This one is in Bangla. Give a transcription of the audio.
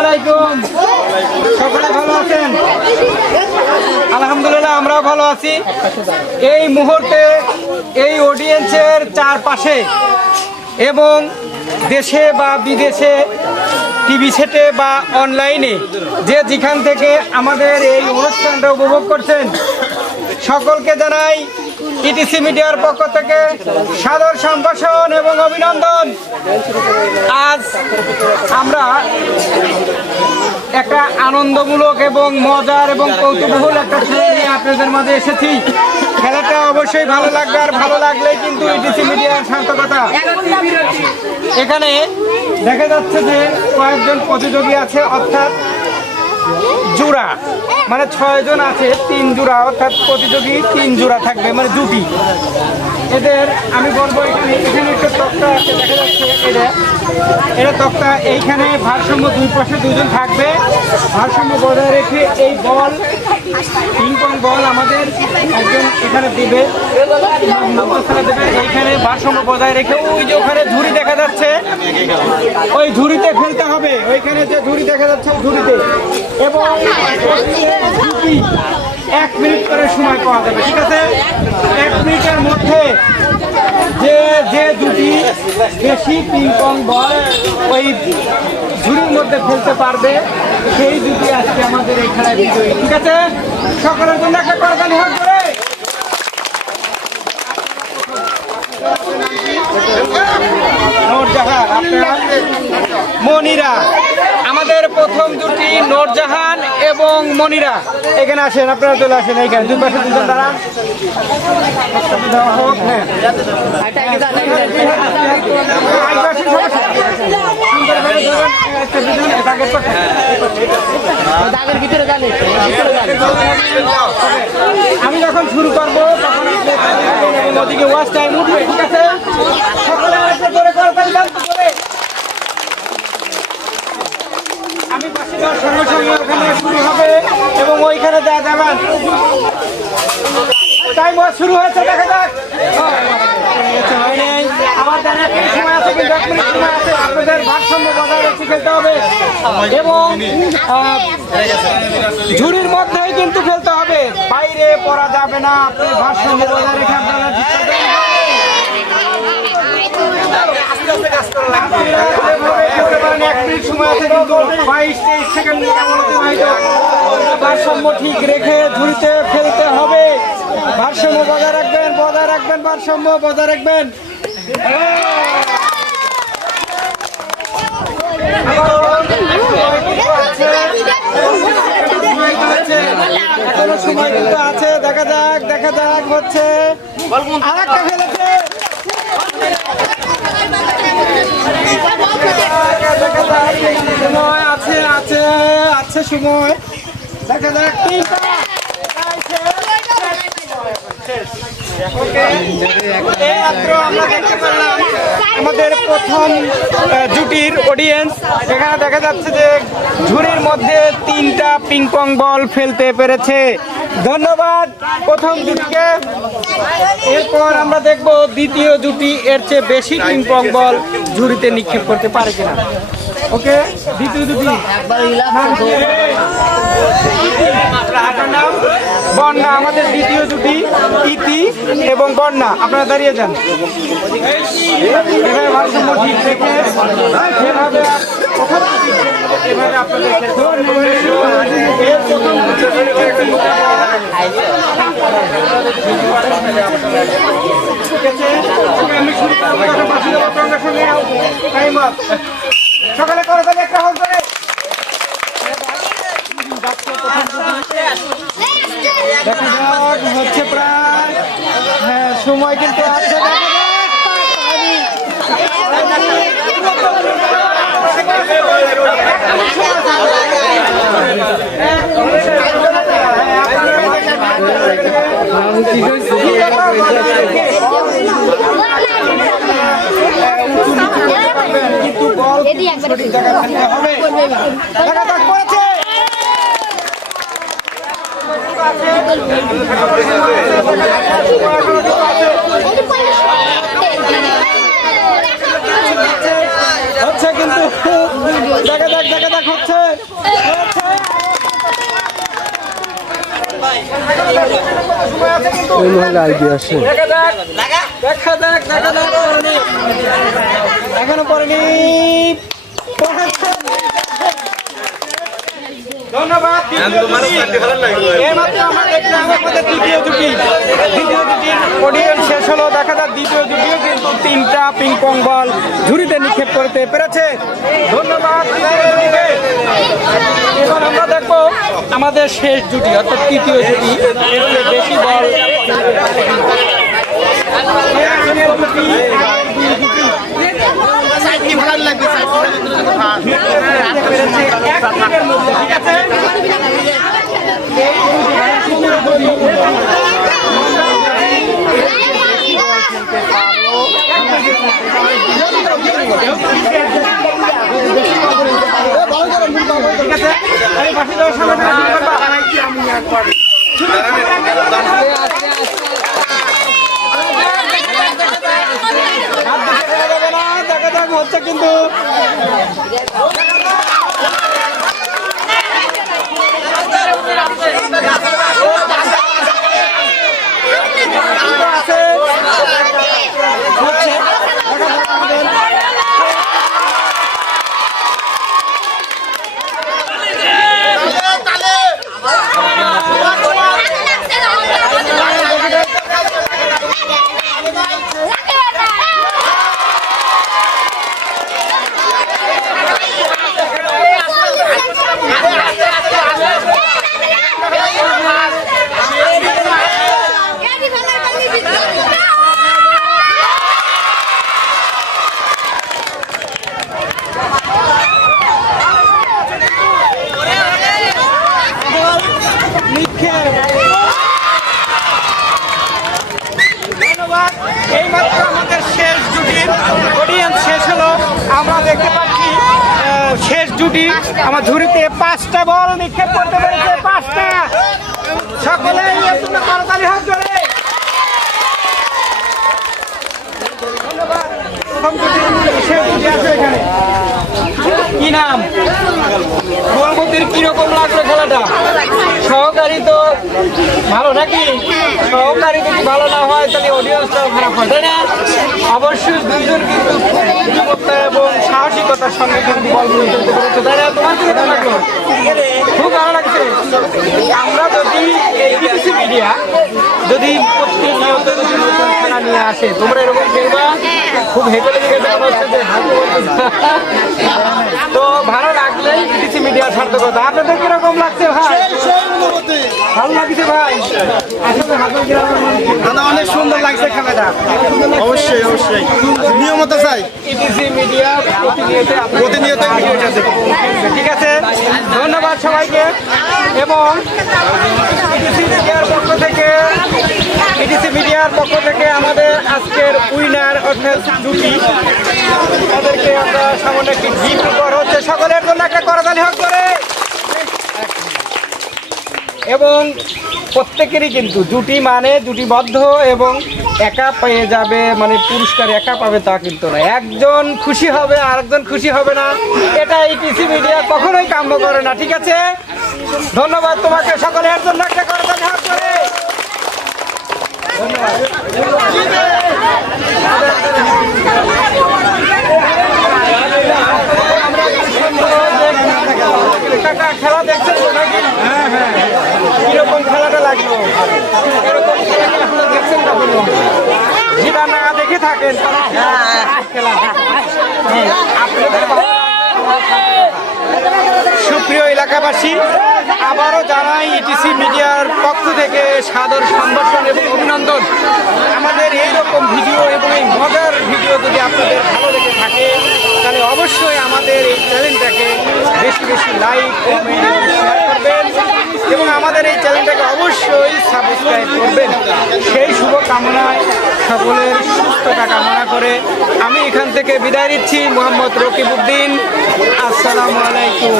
আলাইকুম। সকলে ভালো আছেন? আলহামদুলিল্লাহ, আমরাও ভালো আছি। এই মুহূর্তে এই অডিয়েন্সের চারপাশে এবং দেশে বা বিদেশে, টিভি সেটে বা অনলাইনে যে যেখান থেকে আমাদের এই অনুষ্ঠানটা উপভোগ করছেন, সকলকে জানাই ইটিসি মিডিয়ার পক্ষ থেকে সাদর সম্ভাষণ এবং অভিনন্দন। আজ আমরা একটা আনন্দমূলক এবং মজার এবং কৌতূহল একটা খেলা নিয়ে আপনাদের মাঝে এসেছি। খেলাটা অবশ্যই ভালো লাগবে, আর ভালো লাগলেই কিন্তু ইটিসি মিডিয়ার সার্থকতা। এখানে দেখা যাচ্ছে যে কয়েকজন প্রতিযোগী আছে, অর্থাৎ জোড়া, মানে 6 জন আছে, 3 জোড়া, অর্থাৎ প্রতিযোগী 3 জোড়া থাকবে, মানে জুটি। এদের আমি বলবো এখানে একটা তক্তা আছে, দেখা যাচ্ছে এটা তক্তা। এইখানে ভারসাম্য, দুই পাশে 2 জন থাকবে, ভারসাম্য বজায় রেখে এই বল, পিং পং বল আমাদের একজন এখানে দিবে, এইখানে ভারসাম্য বজায় রেখে ওই যে ওখানে ঝুড়ি দেখা যাচ্ছে, ওই ঝুড়িতে ফেলতে হবে। ওইখানে যে ঝুড়ি দেখা যাচ্ছে ওই ঝুড়িতে, এবং 1 মিনিট করে সময় পাওয়া যাবে, ঠিক আছে? 1 মিনিটের মধ্যে যে দুটি বেশি পিং পং বল ওই ঝুড়ির মধ্যে ফেলতে পারবে, সেই দুটি আজকে আমাদের এই খেলায় বিজয়ী, ঠিক আছে? সকলের জন্য একটা করতালি হোক করে। নূরজাহান, আপনারা মনিরা, আমাদের প্রথম দুটি নূরজাহান এবং মনিরা এখানে আসেন, আপনারা চলে আসেন। এইখানে দুই পাশে 2 জন দাঁড়ান। আমি যখন শুরু করবো তখন ওদিকে ওয়াচ টাইম উঠবে, ঠিক আছে? সকলে করে আমি পাশে যাওয়ার সঙ্গে সঙ্গে ওখানে শুরু হবে এবং ওইখানে দেওয়া যাবেন। টাইম শুরু হয়েছে, দেখা যাক। আমার জানা সময় আছে, কিন্তু 1 মিনিট সময় আছে। আপনাদের ভারসাম্য বজায় রেখে খেলতে হবে এবং ঝুড়ির মধ্যেই কিন্তু খেলতে হবে, বাইরে পড়া যাবে না। আপনি ভারসাম্য বজায় রেখে আপনারা ভারসাম্য ঠিক রেখে ঝুড়িতে ফেলতে হবে। ভারসাম্য বজায় রাখবেন, ভারসাম্য বজায় রাখবেন। এখনো সময় কিন্তু আছে, দেখা যাক হচ্ছে। আরেকটা ফেলেছে, সময় আছে সময়, দেখা যাক। আমরা দেখতে পেলাম আমাদের প্রথম জুটির অডিয়েন্স। এখানে দেখা যাচ্ছে যে ঝুড়ির মধ্যে 3টা পিং পং বল ফেলতে পেরেছে। ধন্যবাদ প্রথম জুটিকে। এরপর আমরা দেখব দ্বিতীয় জুটি এর চেয়ে বেশি পিং পং বল ঝুড়িতে নিক্ষেপ করতে পারে কিনা। ওকে, দ্বিতীয় জুটি বন্যা, আমাদের দ্বিতীয় জুটি ইতি এবং বন্যা। আপনারা দাঁড়িয়ে যান, এভাবে ভারসাম্য ঠিক রেখে যেভাবে এভাবে আপনাদের সকালে করে তাহলে একটা হোক করে দেখা যাক হচ্ছে প্রায়। হ্যাঁ, সময় কিন্তু আছে, কিন্তু বল সঠিক জায়গায় ফেলতে হবে। দেখা যাক করেছে। হচ্ছে কিন্তু কিন্তু দেখা যাক হচ্ছে এখনো পড়েনি। ধন্যবাদ। দ্বিতীয় জুটির অডিয়েন্স শেষ হলো। দেখা যাক দ্বিতীয় জুটিও কিন্তু 3টা পিং পং বল ঝুড়িতে নিক্ষেপ করতে পেরেছে। ধন্যবাদ। এবার আমরা দেখবো আমাদের শেষ জুটি অর্থাৎ তৃতীয় জুটি বেশি বল ঠিক আছে। আমি বাসি দেওয়ার সময় দেখা যাক হচ্ছে কিন্তু এইমাত্র আমাদের শেষ জুটির অডিয়েন্স শেষ হলো। আমরা দেখতে পাচ্ছি শেষ জুটি আমার ঝুড়িতে 5টা বল নিক্ষেপ করতে পেরেছে। 5টা সকলে করতালি হাত ধরে ধন্যবাদ। প্রথম জুটি শেষ জুটি আছে এখানে। কি নাম গোলমতির কিরকম লাগলো খেলাটা? সহকারী তো ভালো নাকি? সহকারী যদি ভালো না হয় তাহলে অডিয়েন্সটাও খারাপ হয়, তাই না? অবশ্যই দুইজন কিন্তু খুব বুদ্ধিমত্তা এবং সাহসিকতার সঙ্গে কিন্তু বলগুলো খেলতে পেরেছে, তাই না? তোমার কি লাগলো? খুব ভালো লাগছে। আমরা যদি এই বিটিসি মিডিয়া যদি প্রতিনিয়ত যদি নতুন খেলা নিয়ে আসে, তোমরা এরকম খেলবা? খুব হেঁটে লেগে মনে হচ্ছে যে তো ভালো লাগলেই বিটিসি মিডিয়ার সার্থকতা। আপনাদের কিরকম লাগছে ভাই? ভালো লাগছে ভাই? আসলে অনেক সুন্দর লাগছে খেলাটা। অবশ্যই অবশ্যই নিয়মিত চাই ইটিসি মিডিয়া প্রতিনিয়ত ভিডিওটা দেখো। ঠিক আছে, ধন্যবাদ সবাইকে। এবং ইটিসি মিডিয়ার পক্ষ থেকে আমাদের আজকের উইনার অর্থাৎ জুটি, তাদেরকে আমরা সামান্য একটি গিফট উপহার হচ্ছে। সকলের জন্য একটা করতালি হোক করে। এবং প্রত্যেকেরই কিন্তু জুটি মানে জুটিবদ্ধ এবং একা পেয়ে যাবে, মানে পুরস্কার একা পাবে তা কিন্তু না। একজন খুশি হবে আর একজন খুশি হবে না, এটা ইটিসি মিডিয়া কখনোই কাম্য করে না। ঠিক আছে, ধন্যবাদ তোমাকে। সকলের জন্য একটা করতালি হোক করে। ধন্যবাদ। খেলা দেখছেন নাকি? হ্যাঁ হ্যাঁ। কিরকম খেলাটা লাগলো? এরকম খেলা দেখছেন কখনো? যেটা না দেখে থাকেন খেলা। সুপ্রিয় এলাকাবাসী, আবারও জানাই ইটিসি মিডিয়ার পক্ষ থেকে সাদর সম্ভাষণ এবং অভিনন্দন। আমাদের এইরকম ভিডিও এবং এই মজার ভিডিও যদি আপনাদের ভালো লেগে থাকে তাহলে অবশ্যই আমাদের এই চ্যানেলটাকে বেশি বেশি লাইক কমেন্ট এবং শেয়ার করবেন এবং আমাদের এই চ্যানেলটাকে অবশ্যই সাবস্ক্রাইব করবেন। সেই শুভকামনায় সকলের সুস্থতা কামনা করে আমি এখান থেকে বিদায় নিচ্ছি। মোহাম্মদ রকিবউদ্দিন, আসসালামু আলাইকুম।